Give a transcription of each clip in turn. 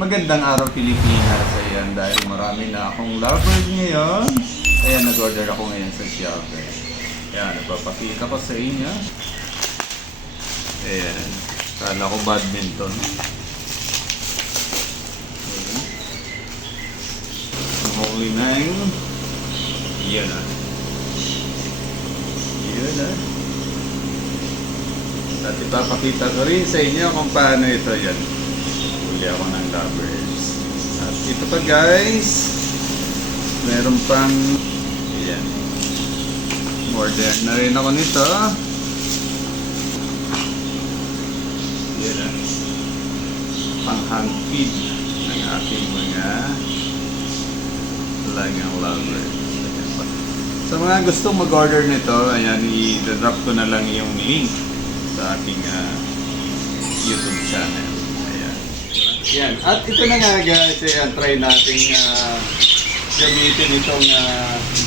Magandang araw Pilipinas. Ayan, dahil marami na akong lovers ngayon. Ayan, nag-order ako ngayon sa Shopee. Ayan, nagpapakita ko sa inyo. Ayan, kala ko badminton. Ayan. Ang Holy Nine. Yan na. Yan na. At ipapakita ko rin sa inyo kung paano ito yan. Huli ako ng lovers. At ito pa guys, meron pang ayan, order na rin ako nito. Yan na, pang hand feed ng aking mga talagang lovers. Sa mga gustong mag-order nito, ayan, i-drop ko na lang yung link sa ating YouTube channel. Yan. At ito na nga guys, ayan, try natin gamitin itong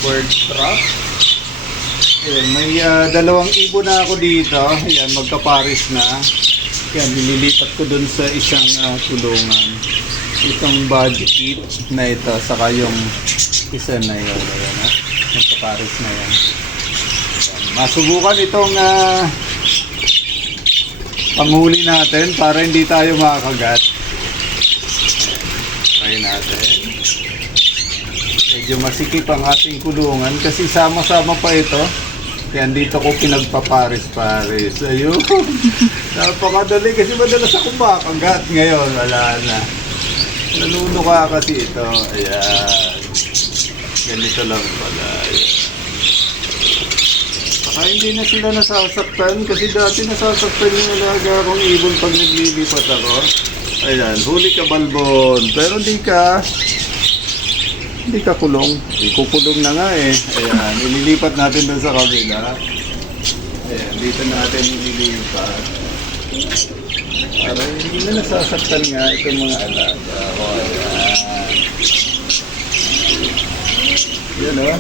bird trap. Ayan, may dalawang ibon na ako dito. Ayan, magkaparis na. Ayan, nililipat ko dun sa isang kulungan. Itong body kit na ito, saka yung isa na yun. Ayan, magkaparis na yan. Ayan, masubukan itong panghuli natin para hindi tayo makakagat. Try natin. Medyo masikip ang ating kulungan kasi sama-sama pa ito. Kaya dito ko pinagpaparis-paris. Ayun. Napakadali kasi madalas akong makagat. Ngayon, wala na. Nanunuka kasi ito. Ayan. Ganito lang pala. Ayan. Saka hindi na sila nasasaktan kasi dati nasasaktan yung alaga akong ibon pag naglilipat ako. Ayan, huli ka balbon. Pero hindi ka kulong. Ikukulong na nga eh. Ayan, ililipat natin doon sa kabila. Ayan, dito natin ililipat. Para hindi na nasasaktan nga itong mga alaga. O, ayan. Yan o.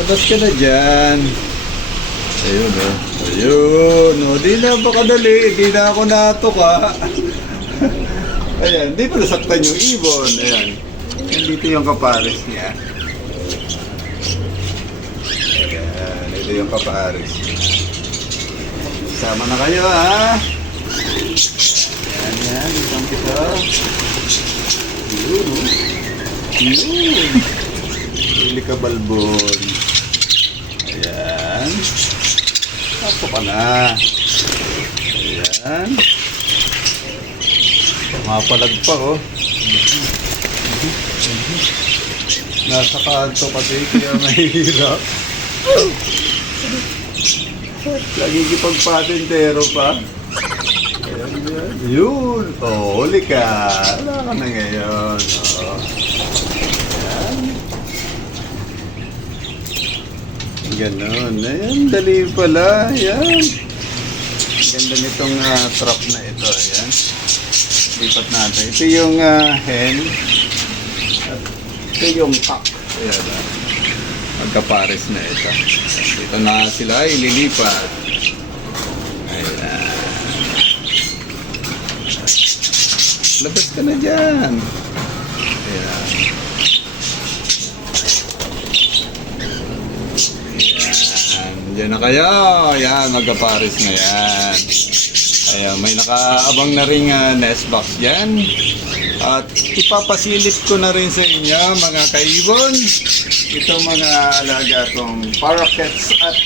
Labas ka na dyan. Ayun o. Ayun o. Di na pakadali. Di na ako natuka. Ayan. Di pa nasaktan yung ibon. Ayan. Dito yung kapares niya. Ayan. Ito yung kapares niya. Sama na kayo ha. Ayan yan. Isang pito. Ayun o. Ayun. Hili ka balbon. Ayan. Tapo ka na. Ayan. Mapalagpak oh. Nasa kanto kasi kaya mahirap. Nagigipagpatintero pa. Ayan yan. Yun. Oh, huli ka. Wala ka na ngayon. Oh. Ganon. Ayan, dali pala. Ayan. Ganda nitong trap na ito. Ayan. Lipat natin. Ito yung hen. At ito yung cock. Ayan. Magkapares na ito. Ito na sila ililipat. Ayan. Labas ka na dyan. Ayan. Diyan na kayo. Ayan, magkapares na yan. Ayan, may nakaabang na rin nest box dyan. At ipapasilip ko na rin sa inyo, mga kaibon. Ito mga alaga kong parakeets at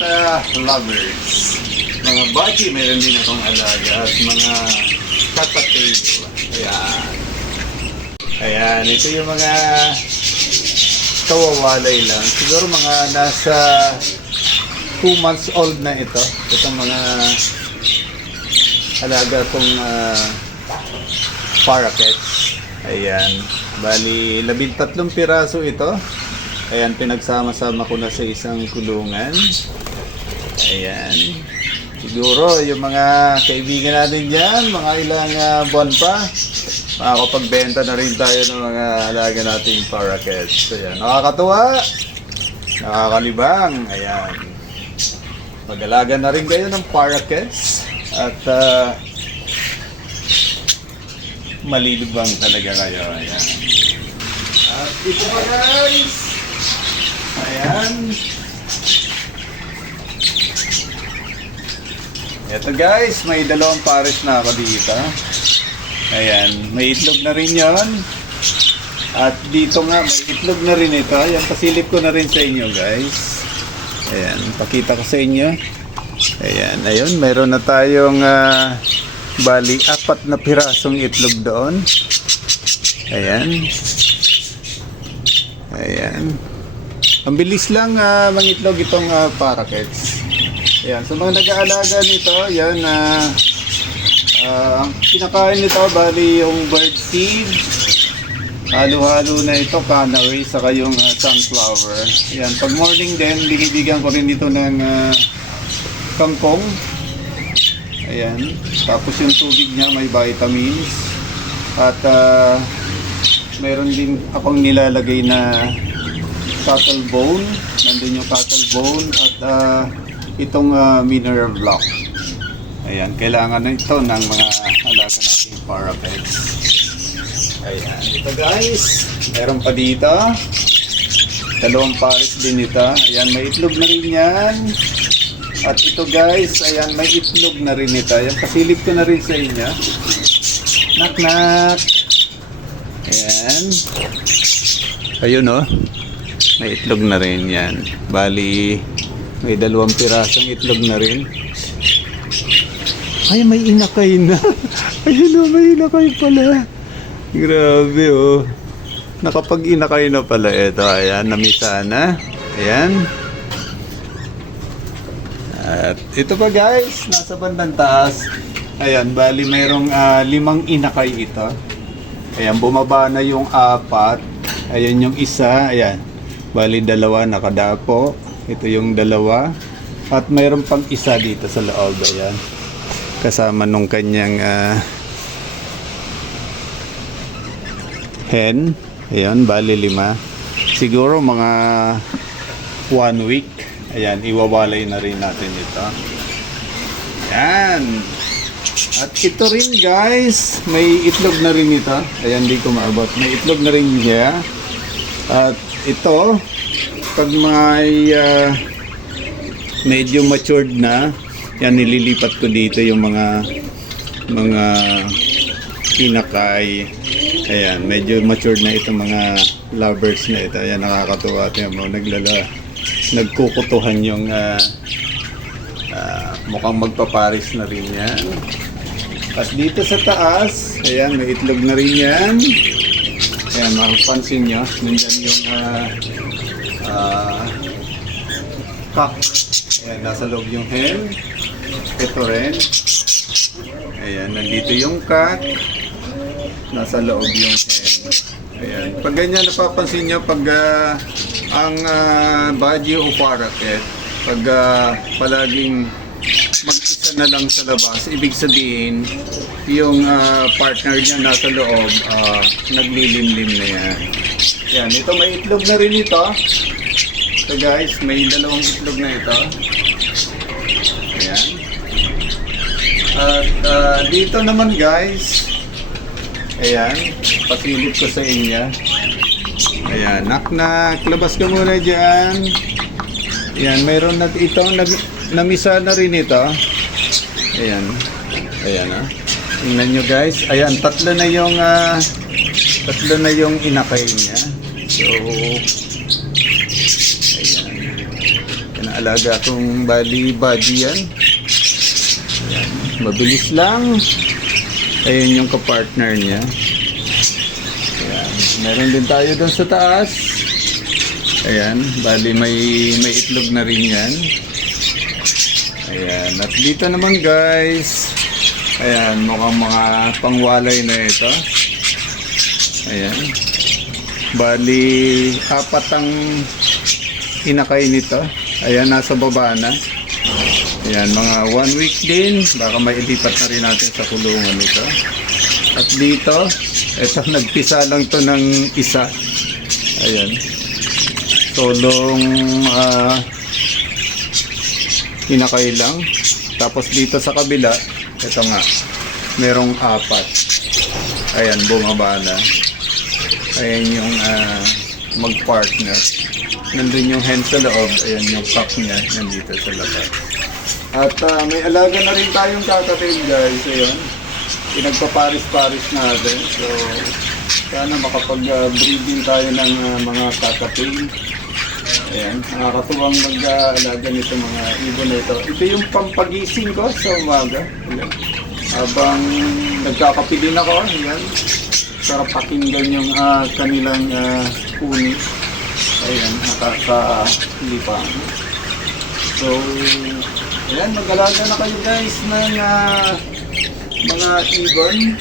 lovers. Mga bati, meron din akong alaga. At mga kakatail. Ayan. Ayan, ito yung mga kawawalay lang. Siguro mga nasa 2 months old na ito. Itong mga alaga kong parakeets. Ayan. Bali, 13 piraso ito. Ayan, pinagsama-sama ko na sa isang kulungan. Ayan. Siguro, yung mga kaibigan natin dyan, mga ilang buwan pa, makakapagbenta na rin tayo ng mga alaga nating parakeets. Ayan. Nakakatuwa. Nakakalibang. Ayan. Mag-alaga na rin kayo ng parakeets. At malilibang talaga kayo. Ayan. At ito pa guys. Ayan. Ito guys, may dalawang pares na ako dito. Ayan, may itlog na rin yon. At dito nga, may itlog na rin ito. Ayan, pasilip ko na rin sa inyo guys. Ayan, pakita ko sa inyo. Ayan, ayun, mayroon na tayong bali, 4 na pirasong itlog doon. Ayan. Ayan. Ang bilis lang mangitlog itong parakeets. Ayan, sa mga nag-aalaga nito, yan, ang kinakain nito, bali yung bird seed. Halo-halo na ito, canary, saka yung sunflower. Ayan, pag morning din, bigyan ko rin dito ng kangkong. Ayan, tapos yung tubig niya may vitamins. At mayroon din akong nilalagay na cattle bone. Nandun yung cattle bone at itong mineral block. Ayan, kailangan na ito ng mga alaga nating parakeets. Ayan, ito guys, meron pa dito. 2 pares din ito. Ayan, may itlog na rin yan. At ito guys, ayan, may itlog na rin ito. Ayan, pasilip ko na rin sa inyo. Knock knock. Ayan. Ayun oh. May itlog na rin yan. Bali, may 2 pirasong itlog na rin. Ay, may inakay na. Ayun oh, may inakay pala. Grabe oh. Nakapag-inakay na pala ito. Ayan, namisa na. Ayan. At ito pa guys, nasa bandang taas. Ayan, bali mayroong 5 inakay ito. Ayan, bumaba na yung 4. Ayan yung isa. Ayan, bali 2 nakadapo. Ito yung 2. At mayroon pang isa dito sa loob. Ayan, kasama nung kanyang hen. Ayan, bali 5. Siguro mga 1 week. Ayan, iwawalay na rin natin ito. Ayan. At ito rin guys, may itlog na rin ito. Ayan, di ko maabot. May itlog na rin niya. At ito, pag may medyo matured na, yan, nililipat ko dito yung mga inakay. Ayan, medyo matured na itong mga lovers na ito. Ayan, nakakatuwa. Ayan mo, nagkukutuhan yung mukhang magpaparis na rin yan. At dito sa taas, ayan, may itlog na rin yan. Ayan, mapapansin nyo, nandyan yung cock. Ayan, nasa loob yung hen. Ito rin. Ayan, nandito yung cock. Nasa loob yung hen. Ayan, pag ganyan napapansin nyo, pag ang badge o parakeet, pag palaging mag-isa na lang sa labas, ibig sabihin yung partner niya nasa loob, naglilimlim na yan. Yan, ito may itlog na rin ito. Ito guys, may 2 itlog na ito. Ayan. At dito naman guys, ayan, pasilip ko sa inyo. Ayan, knock-knock. Labas ka muna dyan. Ayan, mayroon na ito. Namisa na rin ito. Ayan. Ayan ah. Tingnan nyo guys. Ayan, 3 na yung inakay niya. So, ayan. Pinaalaga kong bali-body yan. Ayan. Mabilis lang. Ayan yung kapartner niya. Meron din tayo doon sa taas. Ayan, bali may itlog na rin yan. Ayan, at dito naman guys, ayan, mukhang mga pangwalay na ito. Ayan, bali 4 ang inakay nito. Ayan, nasa baba na. Ayan, mga 1 week din, baka may ilipat na rin natin sa kulungan nito. At dito, eto, nagpisa lang to ng isa. Ayan. Solong inakay lang. Tapos dito sa kabila, Ito nga, merong 4. Ayan, bumaba na. Ayan yung mag-partner. Nandun yung hen sa loob. Ayan yung cup niya, nandito sa labas. At may alaga na rin tayong kakatail guys. Ayan, pinagpaparis-paris natin. So, sana makapag-breeding tayo ng mga kakatail. Ayan, nakakatuwang mag-alaga nito mga ibon na ito. Ito yung pampagising ko sa umaga. Ayan. Habang nagkakapilin ako, ayan, sarap pakinggan yung kanilang huni. Ayan, nakakalipan. So, ayan, mag-alaga na kayo guys ng mga ibon.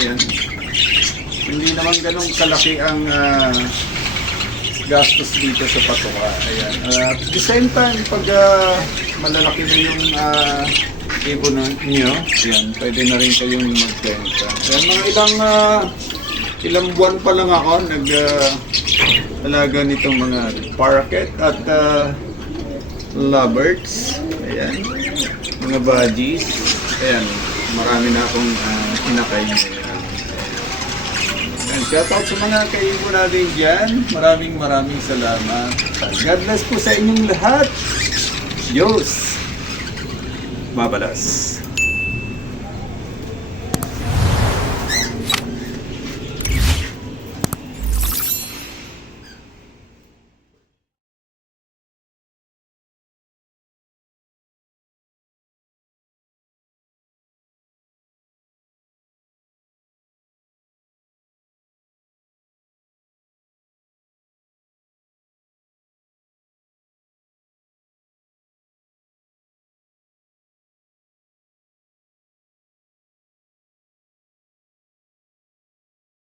Ayan, hindi naman ganun kalaki ang gastos dito sa patuka. Ayan. At the same time, pag malalaki na yung ibon niyo, ayan, pwede na rin kayong magbenta. Ayan, mga ilang buwan pa lang ako nag-alaga nitong mga parakeet at lovebirds. Ayan, mga budgies. Ayan, marami na akong inakay ngayon. Shoutout sa mga kaibigan natin dyan. Maraming salamat. God bless po sa inyong lahat. Diyos. Mabalas.